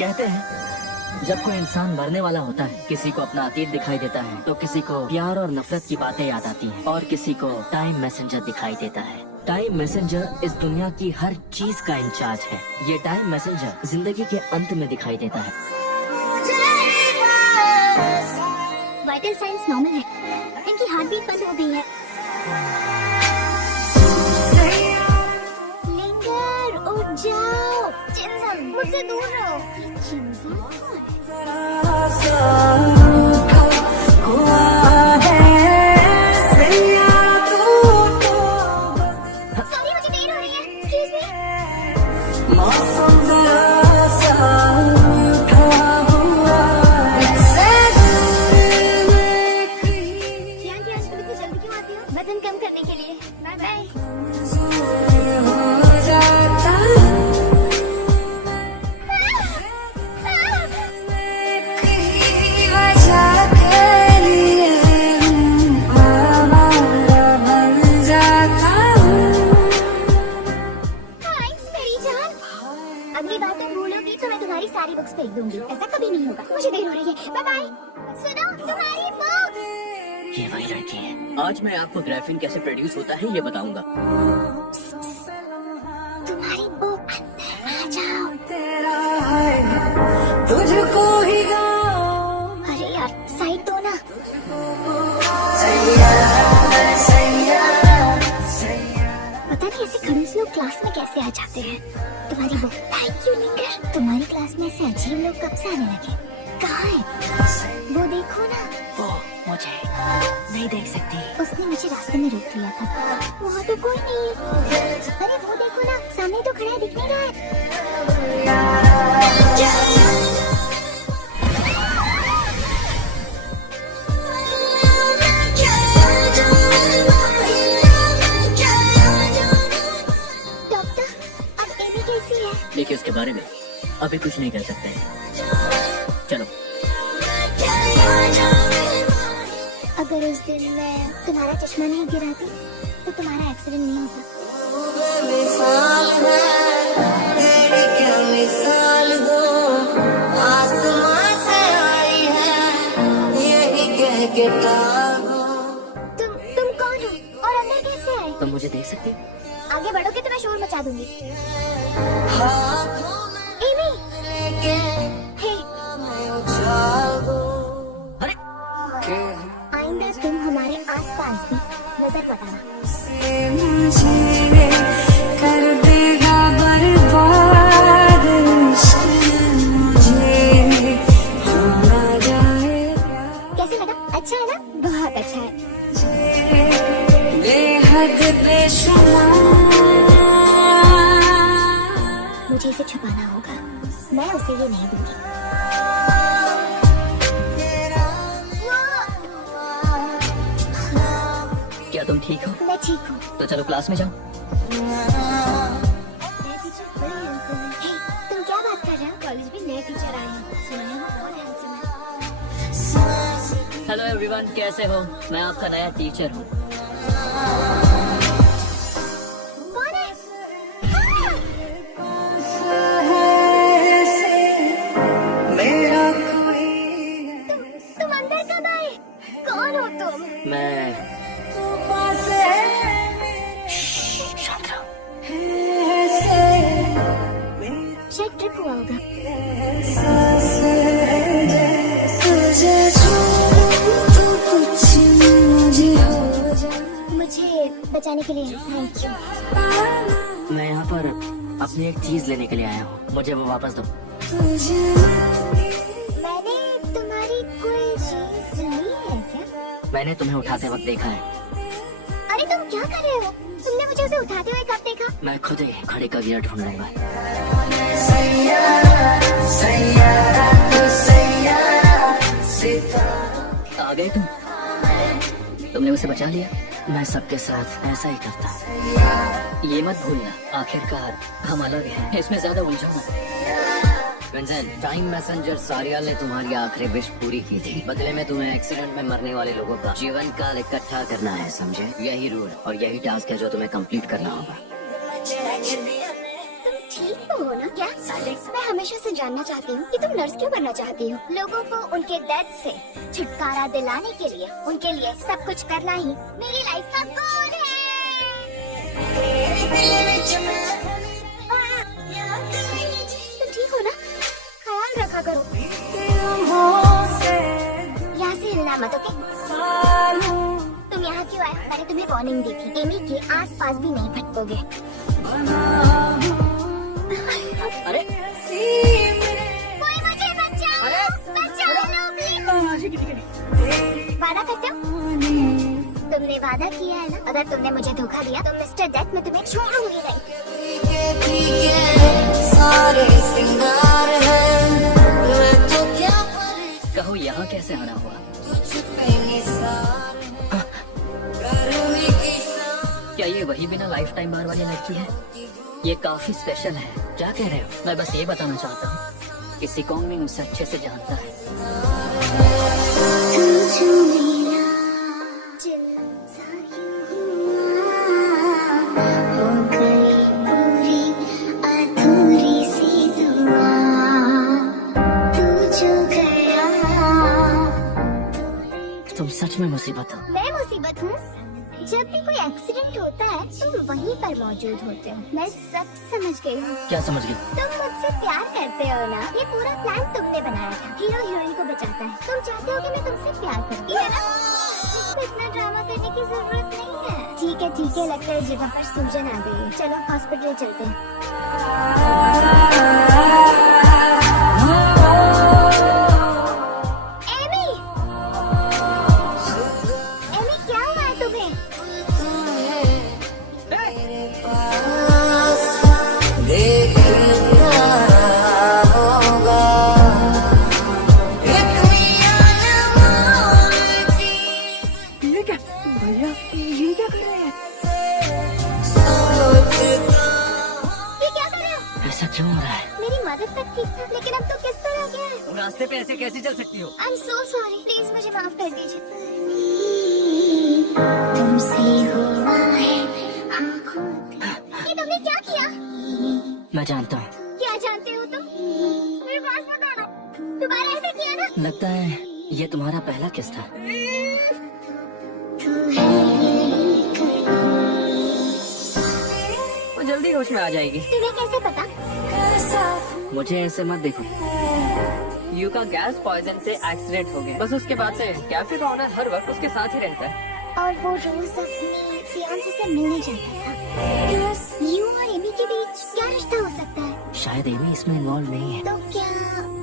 कहते हैं जब कोई इंसान मरने वाला होता है, किसी को अपना अतीत दिखाई देता है तो किसी को प्यार और नफरत की बातें याद आती हैं और किसी को टाइम मैसेंजर दिखाई देता है। टाइम मैसेंजर इस दुनिया की हर चीज का इंचार्ज है। ये टाइम मैसेंजर जिंदगी के अंत में दिखाई देता है। वाइटल साइंस नॉर्मल है, इनकी हार्ट बीट बंद हो गई है। लिंगर, उठ जाओ। चिंजम, मुझसे दूर रहो। सॉरी, मुझे देर हो रही है। Excuse me. जल्दी क्यों आती हो? वजन कम करने के लिए। Bye bye. अगली बार तुम भूलोगी तो मैं तुम्हारी सारी बुक्स फेंक दूंगी। ऐसा कभी नहीं होगा। मुझे देर हो रही है। Bye bye. सुनो, तुम्हारी बुक। ये वही लड़की है। आज मैं आपको ग्राफीन कैसे प्रोड्यूस होता है ये बताऊंगा। तुम्हारी बुक, आ जाओ। तुझको ही अरे यार, साइड दो ना। पता नहीं ऐसे खड़ूस लोग क्लास में कैसे आ जाते हैं। तुम्हारी बुक। थैंक यू लिंगर। तुम्हारी क्लास में ऐसे अजीब लोग कब से आने लगे? कहाँ है वो? देखो ना। वो मुझे नहीं देख सकती। उसने मुझे रास्ते में रोक लिया था। वहाँ तो कोई नहीं है। अरे वो देखो ना, सामने तो खड़ा है, दिख नहीं रहा है। डॉक्टर, अब एमी कैसी है? देखिए उसके बारे में अभी कुछ नहीं कर सकते। चलो। अगर उस दिन मैं तुम्हारा चश्मा नहीं गिराती तो तुम्हारा एक्सीडेंट नहीं होता। तुम कौन हो और अंदर कैसे आए? तुम मुझे देख सकती? आगे बढ़ोगे तो मैं शोर मचा दूंगी। एमी, हे, अरे आइंदा तुम हमारे आसपास भी नजर पड़ाना। कर देगा बर्बाद मुझे होना जाए। कैसे लगा? अच्छा है ना? बहुत अच्छा है। बेहद बेशुमार मुझे इसे छुपाना होगा। मैं उसे ये नहीं दूंगी। क्या तुम ठीक हो? मैं ठीक हूँ। तो चलो क्लास में जाओ। हे, तुम क्या बात कर रहे हो? कॉलेज में नए टीचर आए हैं। सुना है वो बहुत हैंडसम है। हेलो एवरीवन, कैसे हो? मैं आपका नया टीचर हूँ। कौन है? मेरा कोई तुम अंदर कब आए? कौन हो तुम? मैं तू पास है शांत रहो। शायद ट्रिप हुआ होगा। तुझे तू कुछ मुझे हो जा। मुझे बचाने के लिए थैंक यू। मैं यहाँ पर अपनी एक चीज लेने के लिए आया हूँ। मुझे वो वापस दो। मैंने तुम्हारी कोई चीज ली है क्या? मैंने तुम्हें उठाते वक्त देखा है। अरे तुम क्या कर रहे हो? तुमने मुझे उसे उठाते हुए कब देखा? मैं खुद ही घड़ी का गियर ढूंढ लूंगा। आ गए तुम? तुमने उसे बचा लिया। मैं सबके साथ ऐसा ही करता हूँ। ये मत भूलना, आखिरकार हम अलग हैं। इसमें ज्यादा उलझो मत। विंसेंट, टाइम मैसेंजर सारियाल ने तुम्हारी आखिरी विश पूरी की थी। बदले में तुम्हें एक्सीडेंट में मरने वाले लोगों का जीवन काल इकट्ठा करना है, समझे? यही रूल और यही टास्क है जो तुम्हें कंप्लीट करना होगा। तुम ठीक तो हो ना क्या? मैं हमेशा से जानना चाहती हूँ कि तुम नर्स क्यों बनना चाहती हो? लोगों को उनके दर्द से छुटकारा दिलाने के लिए उनके लिए सब कुछ करना ही मेरी लाइफ का गोल है। तुम ठीक हो ना? ख्याल रखा करो। यहाँ से हिलना मत, ओके? तुम यहाँ क्यों आए? मैंने तुम्हें वार्निंग दी थी, एमी के आसपास भी नहीं भटकोगे। अरे कोई मुझे बचाओ, बचाओ प्लीज। वादा करते हो? तुमने वादा किया है ना? अगर तुमने मुझे धोखा दिया तो मिस्टर डेथ मैं तुम्हें छोड़ूंगी नहीं। सारे सिंगार हैं, मैं तो क्या कहो यहाँ कैसे आना हुआ? क्या ये वही बिना लाइफ टाइम बार वाली लड़की है? ये काफी स्पेशल है। क्या कह रहे हो? मैं बस ये बताना चाहता हूँ कि सिकोंग में मुझसे अच्छे से जानता है। तू जो मेरा चिल्ला हो गई पूरी अधूरी सी दुआ। तू जो गया तुम सच में मुसीबत हो। मैं मुसीबत हूँ? जब भी कोई एक्सीडेंट होता है तुम वहीं पर मौजूद होते हो। मैं सब समझ गई हूँ। क्या समझ गई? तुम मुझसे प्यार करते हो ना? ये पूरा प्लान तुमने बनाया था। हीरो हीरोइन को बचाता है। तुम चाहते हो कि मैं तुमसे प्यार करती है ना? तो इतना ड्रामा करने की जरूरत नहीं है। ठीक है, लगता है जगह पर सूजन आ गई है। चलो हॉस्पिटल चलते हैं। एमी, एमी क्या हुआ है तुम्हें? देखता होगा एक ये क्या भैया, ये क्या कर रहे हैं? ये क्या कर रहे हो? ऐसा क्यों हो रहा है? मेरी मदद तक ठीक था, लेकिन अब तो किस तरह गया है? तुम रास्ते पे ऐसे कैसे चल सकती हो? I am so sorry, please मुझे माफ कर दीजिए। तुमसे हुआ है ये तुमने क्या किया? मैं जानता हूँ। क्या जानते हो तुम? मेरे पास मत आना। तुम्हारा ऐसे किया ना? लगता है ये तुम्हारा पहला किस था। वो जल्दी होश में आ जाएगी। तुम्हें कैसे पता? मुझे ऐसे मत देखो। यू का गैस पॉइजन से एक्सीडेंट हो गया। बस उसके बाद से कैफे का ओनर हर वक्त उसके साथ ही रहता है। और वो रोज अपनी फियांसे से मिलने जाता था। यू और एमी के बीच क्या रिश्ता हो सकता है? शायद एमी इसमें इन्वॉल्व नहीं है। तो क्या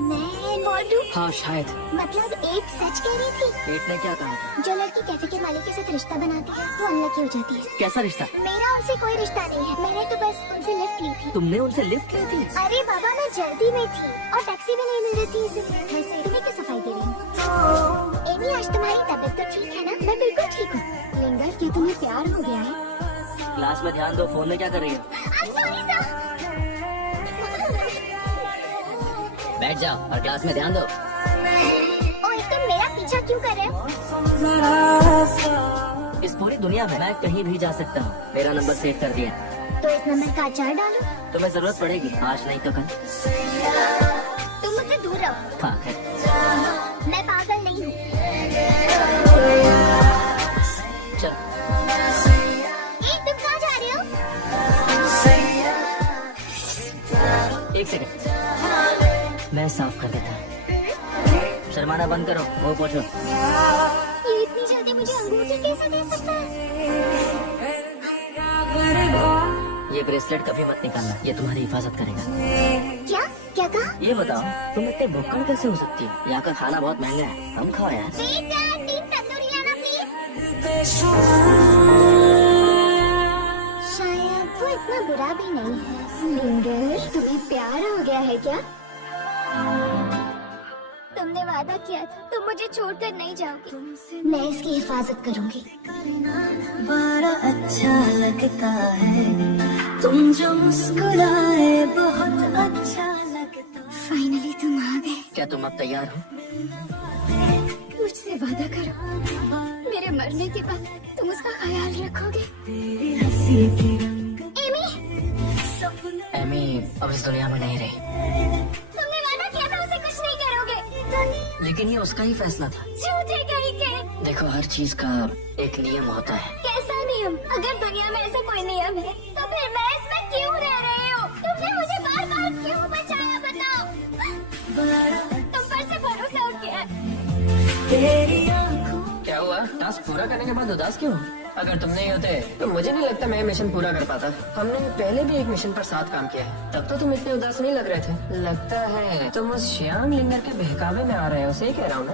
मैं इन्वॉल्व हूँ? हाँ शायद। मतलब एक सच कह रही थी? पेट ने क्या कहा था? जो लड़की कैफे के मालिक के साथ रिश्ता बनाती है वो अनलकी हो जाती है। कैसा रिश्ता? मेरा उनसे कोई रिश्ता नहीं है। मैंने तो बस उनसे लिफ्ट ली थी। तुमने उनसे लिफ्ट ली थी? अरे बाबा मैं जल्दी में थी और टैक्सी भी नहीं मिल रही थी। वैसे तुम्हें क्या सफाई दे रही हूँ? एमी आज तुम्हारी तबीयत तो ठीक है ना? मैं बिल्कुल ठीक हूँ। लिंगर क्या तुम्हें प्यार हो गया है? क्लास में ध्यान दो, फोन में क्या कर रही हो? I'm sorry, sir. बैठ जाओ और क्लास में ध्यान दो। ओए तुम मेरा पीछा क्यों कर रहे हो? इस पूरी दुनिया में मैं कहीं भी जा सकता हूँ। मेरा नंबर सेव कर दिया। तो इस नंबर का अचार डालो। तुम्हें जरूरत पड़ेगी, आज नहीं तो कल। तुम मुझसे दूर रहो। हाँ है। मैं पागल नहीं हूँ। चल। तुम कहाँ जा रहे हो? एक सेकंड, मैं साफ कर देता हूँ। शर्माना बंद करो, वो पहुँचो। ये इतनी जल्दी मुझे अंगूठी कैसे दे सकता है? ये ब्रेसलेट कभी मत निकालना, ये तुम्हारी हिफाजत करेगा। क्या क्या कहा? ये बताओ तुम इतने भुक्कड़ कैसे हो सकती हो? यहाँ का खाना बहुत महंगा है, हम खाओ यार। बेटा 3 तंदूरी लाना प्लीज। शायद वो इतना बुरा भी नहीं है। लिंगर तुम्हें प्यार हो गया है क्या? तुमने वादा किया था तुम मुझे छोड़कर नहीं जाओगी। मैं इसकी हिफाजत करूंगी। बड़ा अच्छा लगता है तुम जो मुस्कुराए, बहुत अच्छा लगता है। फाइनली तुम आ गए। क्या तुम अब तैयार हो? मुझसे वादा करो मेरे मरने के बाद तुम उसका ख्याल रखोगे। हंसी के रंग एमी सब एमी अब इस दुनिया में नहीं रही, तुमने वादा किया था उसे कुछ नहीं करोगे। लेकिन ये उसका ही फैसला था। झूठे कहीं के। देखो हर चीज का एक नियम होता है। कैसा नियम? अगर दुनिया में ऐसा कोई नियम है तो फिर मैं इसमें क्यों रह रही हूँ? तुमने मुझे बार बार क्यों बचाया बताओ? तुम पर से भरोसा उठ गया है। तेरी आंखों क्या हुआ? टास्क पूरा करने के बाद उदास क्यों? अगर तुम नहीं होते तो मुझे नहीं लगता मैं मिशन पूरा कर पाता। हमने पहले भी एक मिशन पर साथ काम किया है, तब तो तुम इतने उदास नहीं लग रहे थे। लगता है तुम उस श्याम लिंगर के बहकावे में आ रहे हो, सही कह रहा हूँ ना?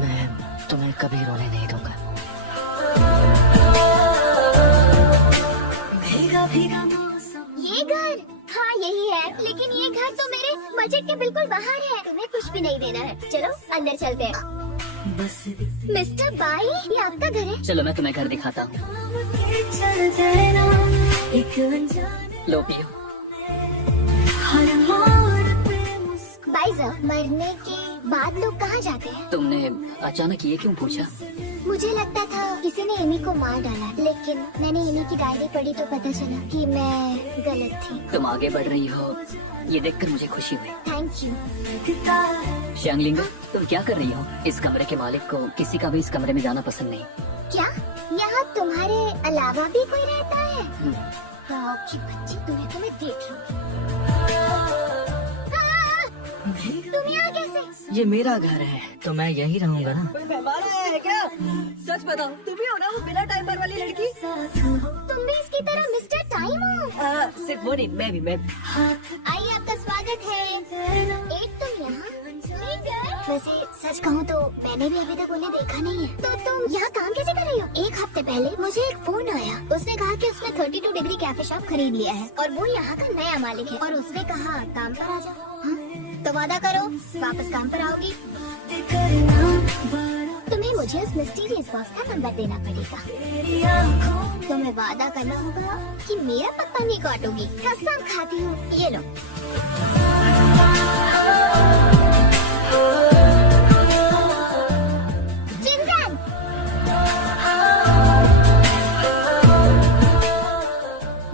मैं तुम्हें कभी रोने नहीं दूंगा। भीगा भीगा मौसम। ये घर, हाँ यही है, लेकिन ये घर तो मेरे बजट के बिल्कुल बाहर है। तुम्हें कुछ भी नहीं देना है। चलो अंदर चलते हैं। बस मिस्टर बाई, ये आपका घर है? चलो मैं तुम्हें घर दिखाता हूँ। काम के चलते ना एक अनजाने लो पियो। हर मोड़ पे मुस्कुरा। बाई साहब, मरने के बाद लोग कहाँ जाते हैं? तुमने अचानक ये क्यों पूछा? मुझे लगता था किसी ने एमी को मार डाला, लेकिन मैंने एमी की डायरी पढ़ी तो पता चला कि मैं गलत थी। तुम आगे बढ़ रही हो, ये देखकर मुझे खुशी हुई। Thank you. लगता है श्यांगलिंग, तुम क्या कर रही हो? इस कमरे के मालिक को किसी का भी इस कमरे में जाना पसंद नहीं। क्या यहाँ तुम्हारे अलावा भी कोई रहता है? गाँव की बच्ची, तुम्हें तो मैं देख लूंगी। तुम यहाँ कैसे? ये मेरा घर है तो मैं यही रहूंगा ना। कोई मेहमान आया है क्या? सच बताओ, तुम ही हो ना वो बिना टाइमर वाली लड़की? साथ हो तुम भी इसकी तरह मिस्टर टाइम हो? सिर्फ वो नहीं, मैं भी। हाथ आइए, आपका स्वागत है। एक तुम यहाँ? वैसे सच कहूँ तो मैंने भी अभी तक उन्हें देखा नहीं है। तो तुम यहाँ काम कैसे कर रही हो? एक हफ्ते पहले मुझे एक फोन आया। उसने कहा कि उसने 32 डिग्री कैफे शॉप खरीद लिया है और वो यहाँ का नया मालिक है, और उसने कहा काम पर आ जाओ। हाँ? तो वादा करो वापस काम पर आओगी। करना बड़ा तुम्हें मुझे उस मिस्टीरियस बॉस का नंबर देना पड़ेगा। तेरी आंखों तुम्हें वादा करना होगा कि मेरा पत्ता नहीं काटोगी। कसम खाती हूँ। ये लो। जिनजान!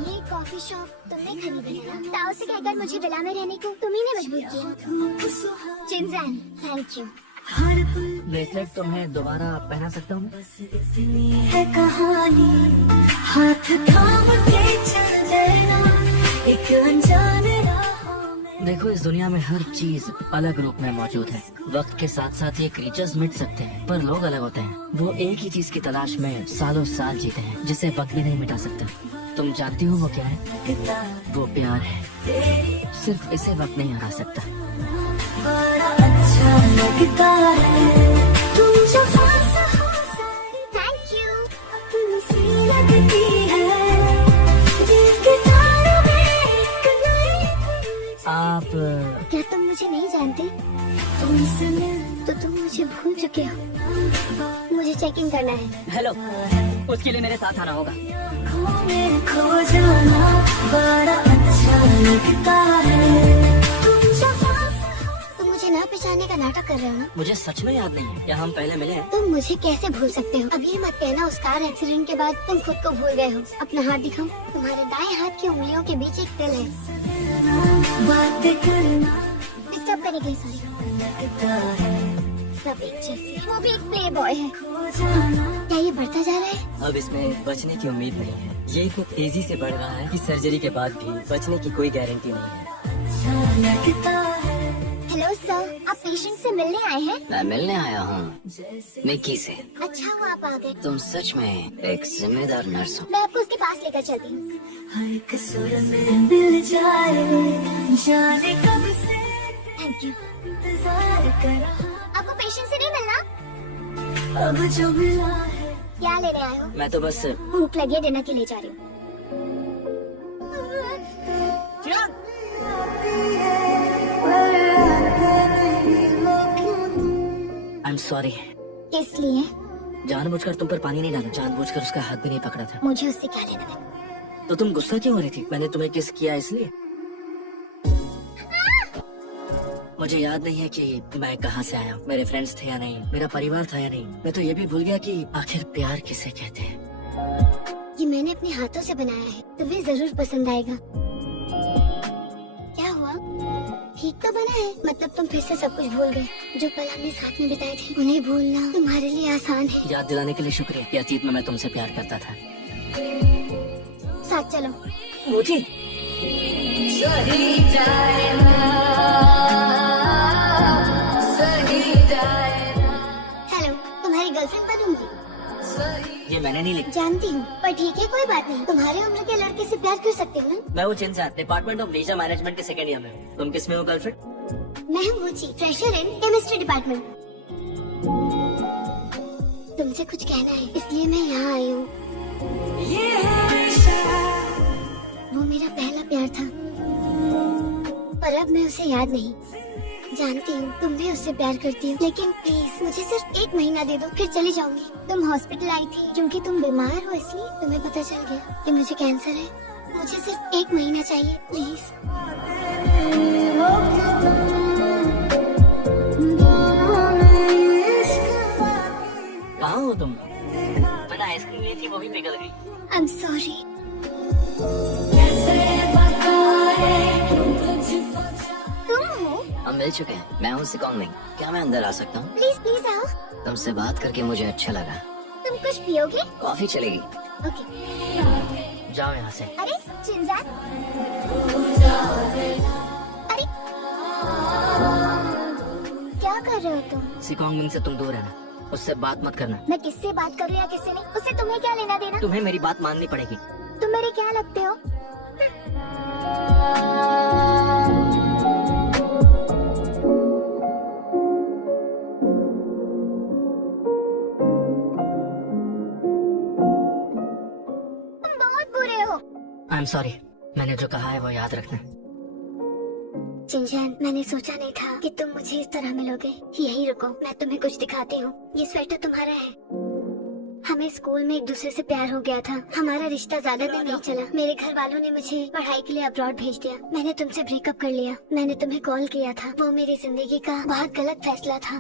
ये कॉफी शॉप तुमने खरीदी है ना? ताओ से कहकर मुझे विला में रहने को तुम्ही ने मजबूर किया। जिनजान, थैंक यू। हर पल ब्रेसलेट तुम्हें दोबारा पहना सकता हूँ? बस इतनी है कहानी, हाथ थाम के चल देना एक अनजाने राहों में। देखो इस दुनिया में हर चीज अलग रूप में मौजूद है। वक्त के साथ साथ ये क्रीचर्स मिट सकते हैं, पर लोग अलग होते हैं। वो एक ही चीज की तलाश में सालों साल जीते हैं, जिसे वक्त भी नहीं मिटा सकता। तुम जानती हो वो क्या है? लगता है वो प्यार है। तेरी सिर्फ इसे वक्त नहीं हरा सकता। बड़ा अच्छा लगता है तुम जो पास हो सारी थैंक यू। अपनी सी लगती है दिल के तारों में एक नई धुन। आप क्या तुम मुझे नहीं जानते? तुमसे मिल तो तुम मुझे भूल चुके हो। मुझे चेकिंग करना है। हेलो, उसके लिए मेरे साथ आना होगा। आँखों में खो जाना बड़ा अच्छा लगता है तुम जो पास हो। तुम मुझे ना पहचानने का नाटक कर रहे हो ना? मुझे सच में याद नहीं है, क्या हम पहले मिले हैं? तुम मुझे कैसे भूल सकते हो? अब ये मत कहना उस कार एक्सीडेंट के बाद तुम खुद को भूल गए हो। अपना हाथ दिखाओ। तुम्हारे दाएं हाथ की उंगलियों के बीच एक तिल है। बातें करना डिस्टर्ब करेगी, सॉरी। लगता है सब एक जैसे। वो भी एक प्ले बॉय है। खो जाना क्या ये बढ़ता जा रहा है? अब इसमें बचने की उम्मीद नहीं है। ये इतनी तेजी से बढ़ रहा है कि सर्जरी के बाद भी बचने की कोई गारंटी नहीं है। अच्छा लगता है हेलो सर, आप पेशेंट से मिलने आए हैं? मैं मिलने आया हूँ जैसे मिकी से। अच्छा हुआ आप आ गए। तुम सच में एक जिम्मेदार नर्स हो। मैं आपको उसके पास लेकर चलती हूँ। हर एक सुर में मिल जाए जाने कब से थैंक यू। इंतजार कर रहा आपको पेशेंट से नहीं मिलना? अब जो मिला है क्या लेने आए हो? मैं तो बस भूख लगी है, डिनर के लिए जा रही हूँ। I am sorry. किस लिए? जानबूझकर तुम पर पानी नहीं डाला, जानबूझकर उसका हाथ भी नहीं पकड़ा था। मुझे उससे क्या लेना देना? तो तुम गुस्सा क्यों हो रही थी? मैंने तुम्हें किस किया इसलिए? मुझे याद नहीं है कि मैं कहाँ से आया हूँ, मेरे फ्रेंड्स थे या नहीं, मेरा परिवार था या नहीं। मैं तो ये भी भूल गया कि आखिर प्यार किसे कहते हैं। ये मैंने अपने हाथों से बनाया है, तुम्हें जरूर पसंद आएगा। क्या हुआ? ठीक तो बना है? मतलब तुम फिर से सब कुछ भूल गए? जो पल हमने साथ में बिताए थे उन्हें भूलना तुम्हारे लिए आसान है। याद दिलाने के लिए शुक्रिया कि अतीत में मैं तुमसे प्यार करता था। साथ चलो। मुझे हेलो, तुम्हारी गर्लफ्रेंड बनूंगी। ये मैंने नहीं लिखा। जानती हूँ, पर ठीक है, कोई बात नहीं। तुम्हारे उम्र के लड़के से प्यार कर सकते हो ना? मैं हूँ चिंजान, डिपार्टमेंट ऑफ वीजा मैनेजमेंट के सेकंड ईयर में हूँ। तुम किस में हो गर्लफ्रेंड? मैं हूँ वुची, फ्रेशर इन केमिस्ट्री डिपार्टमेंट। तुमसे कुछ कहना है, इसलिए मैं यहाँ आई हूँ। वो मेरा पहला प्यार था, पर अब मैं उसे याद नहीं। जानती हूँ तुम भी उससे प्यार करती हो, लेकिन प्लीज मुझे सिर्फ 1 महीना दे दो, फिर चली जाऊंगी। तुम हॉस्पिटल आई थी क्योंकि तुम बीमार हो, इसलिए तुम्हें पता चल गया कि मुझे कैंसर है। मुझे सिर्फ 1 महीना चाहिए, प्लीज। कहाँ हो तुम? मैंने आइसक्रीम ली थी, वो भी पिघल गई। I am sorry. तुम हो? हम मिल चुके हैं। मैं हूँ सिकोंग लिंग। क्या मैं अंदर आ सकता हूँ? प्लीज प्लीज आओ। तुमसे बात करके मुझे अच्छा लगा। तुम कुछ पियोगे? कॉफी चलेगी? ओके। जाओ यहाँ से। अरे चिंजान, अरे क्या कर रहे हो तुम? सिकोंग लिंग से तुम दूर रहना, उससे बात मत करना। मैं किससे बात करूँ या किससे नहीं, उससे तुम्हें क्या लेना देना? तुम्हें मेरी बात माननी पड़ेगी। तुम मेरे क्या लगते हो? तुम बहुत बुरे हो। आई एम सॉरी, मैंने जो कहा है वो याद रखना। चिंजान, मैंने सोचा नहीं था कि तुम मुझे इस तरह मिलोगे। यहीं रुको, मैं तुम्हें कुछ दिखाती हूँ। ये स्वेटर तुम्हारा है। हमें स्कूल में एक दूसरे से प्यार हो गया था। हमारा रिश्ता ज्यादा दिन नहीं चला। मेरे घर वालों ने मुझे पढ़ाई के लिए अब्रॉड भेज दिया। मैंने तुमसे ब्रेकअप कर लिया। मैंने तुम्हें कॉल किया था। वो मेरी जिंदगी का बहुत गलत फैसला था।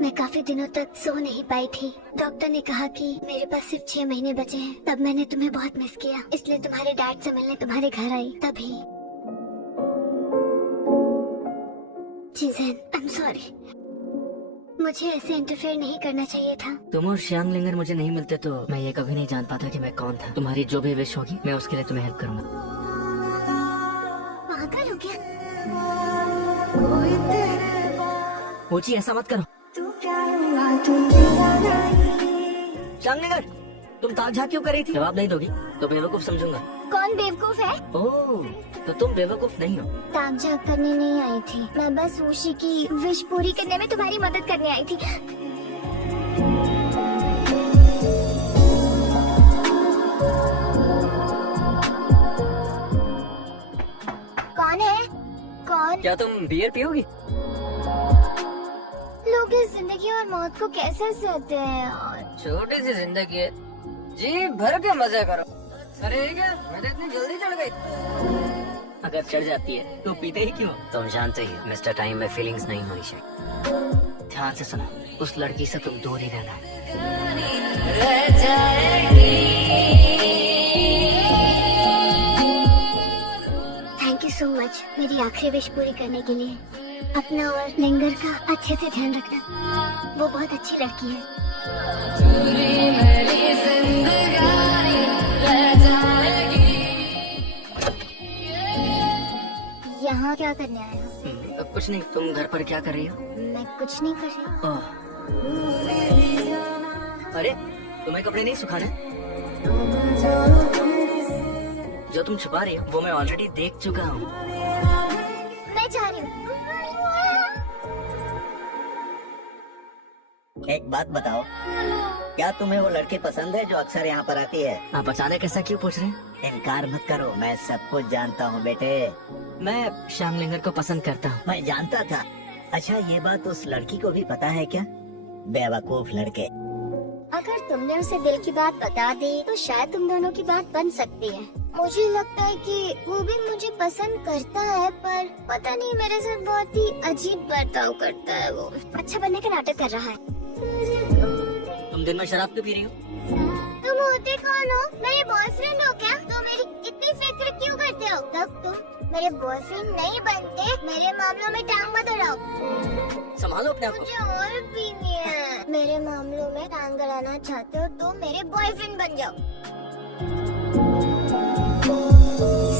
मैं काफी दिनों तक सो नहीं पाई थी। डॉक्टर ने कहा कि मेरे पास सिर्फ 6 महीने बचे हैं। तब मैंने तुम्हें बहुत मिस किया, इसलिए तुम्हारे डैड से मिलने तुम्हारे घर आई। तभी जिजन, आई एम सॉरी। मुझे ऐसे इंटरफेयर नहीं करना चाहिए था। तुम और श्यांग लिंगर मुझे नहीं मिलते तो मैं ये कभी नहीं जान पाता कि मैं कौन था। तुम्हारी जो भी विश होगी मैं उसके लिए तुम्हें हेल्प करूंगा। पागल हो गया? ऊंची ऐसा मत करो। श्यांग लिंगर, तुम ताक झांक क्यों कर रही थी? जवाब नहीं दोगी तो बेवकूफ समझूंगा। कौन बेवकूफ है? ओह, तो तुम बेवकूफ नहीं हो। ताक झांक करने नहीं आई थी। मैं बस ऊशी की विश पूरी करने में तुम्हारी मदद करने आई थी। कौन है? कौन? क्या तुम बियर पियोगी? लोग इस जिंदगी और मौत को कैसे सहते हैं यार? छोटी सी जिंदगी है, जी भर के मजे करो। अरे ये क्या, मैं तो इतनी जल्दी चढ़ गई। अगर चढ़ जाती है तो पीते ही क्यों? तुम जानते ही मिस्टर टाइम में फीलिंग्स नहीं होनी चाहिए। ध्यान से सुनो, उस लड़की से तुम दूर ही रहना। थैंक यू सो मच मेरी आखिरी विश पूरी करने के लिए। अपना और लिंगर का अच्छे से ध्यान रखना। वो बहुत अच्छी लड़की है। यहाँ क्या करने आया हो? कुछ नहीं, तुम घर पर क्या कर रही हो? मैं कुछ नहीं कर रही। ओह, अरे तुम्हें कपड़े नहीं सुखाने? जो तुम छुपा रही हो वो मैं ऑलरेडी देख चुका हूँ। मैं जा रही हूँ। एक बात बताओ, क्या तुम्हें वो लड़की पसंद है जो अक्सर यहाँ पर आती है? आप अचानक ऐसा क्यों पूछ रहे हैं? इनकार मत करो, मैं सब कुछ जानता हूँ बेटे। मैं श्याम लिंगर को पसंद करता हूँ। मैं जानता था। अच्छा, ये बात उस लड़की को भी पता है क्या? बेवकूफ लड़के। अगर तुमने उसे दिल की बात बता दी तो शायद तुम दोनों की बात बन सकती है। मुझे लगता है कि वो भी मुझे पसंद करता है, पर पता नहीं मेरे साथ बहुत ही अजीब बर्ताव करता है। वो अच्छा बनने का नाटक कर रहा है। तुम दिन में शराब क्यों पी रही हो? तुम होते कौन हो? मेरे बॉयफ्रेंड हो क्या? तो मेरी इतनी फिक्र क्यों करते हो? तब तुम मेरे बॉयफ्रेंड नहीं बनते, मेरे मामलों में टांग मत अड़ाओ। संभालो अपने आप को। मुझे और पीनी है। मेरे मामलों में टांग अड़ाना चाहते हो तो मेरे बॉयफ्रेंड बन जाओ।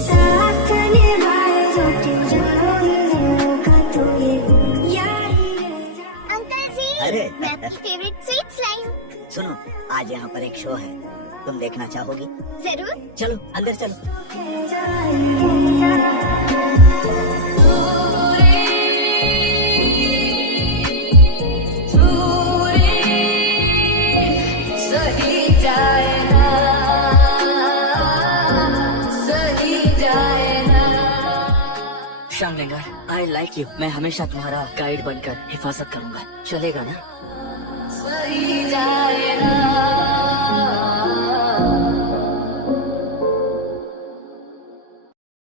साथ निभाए जो तू जाएगा तो ये यारी रह जा। अंकल जी, अरे। मैं आपकी फेवरेट स्वीट्स लाई हूँ। सुनो, आज यहाँ पर एक शो है, तुम देखना चाहोगी? जरूर। चलो अंदर चलो। शामलिंगा, आई लाइक यू। मैं हमेशा तुम्हारा गाइड बनकर हिफाजत करूंगा। चलेगा ना? सही जाएगा।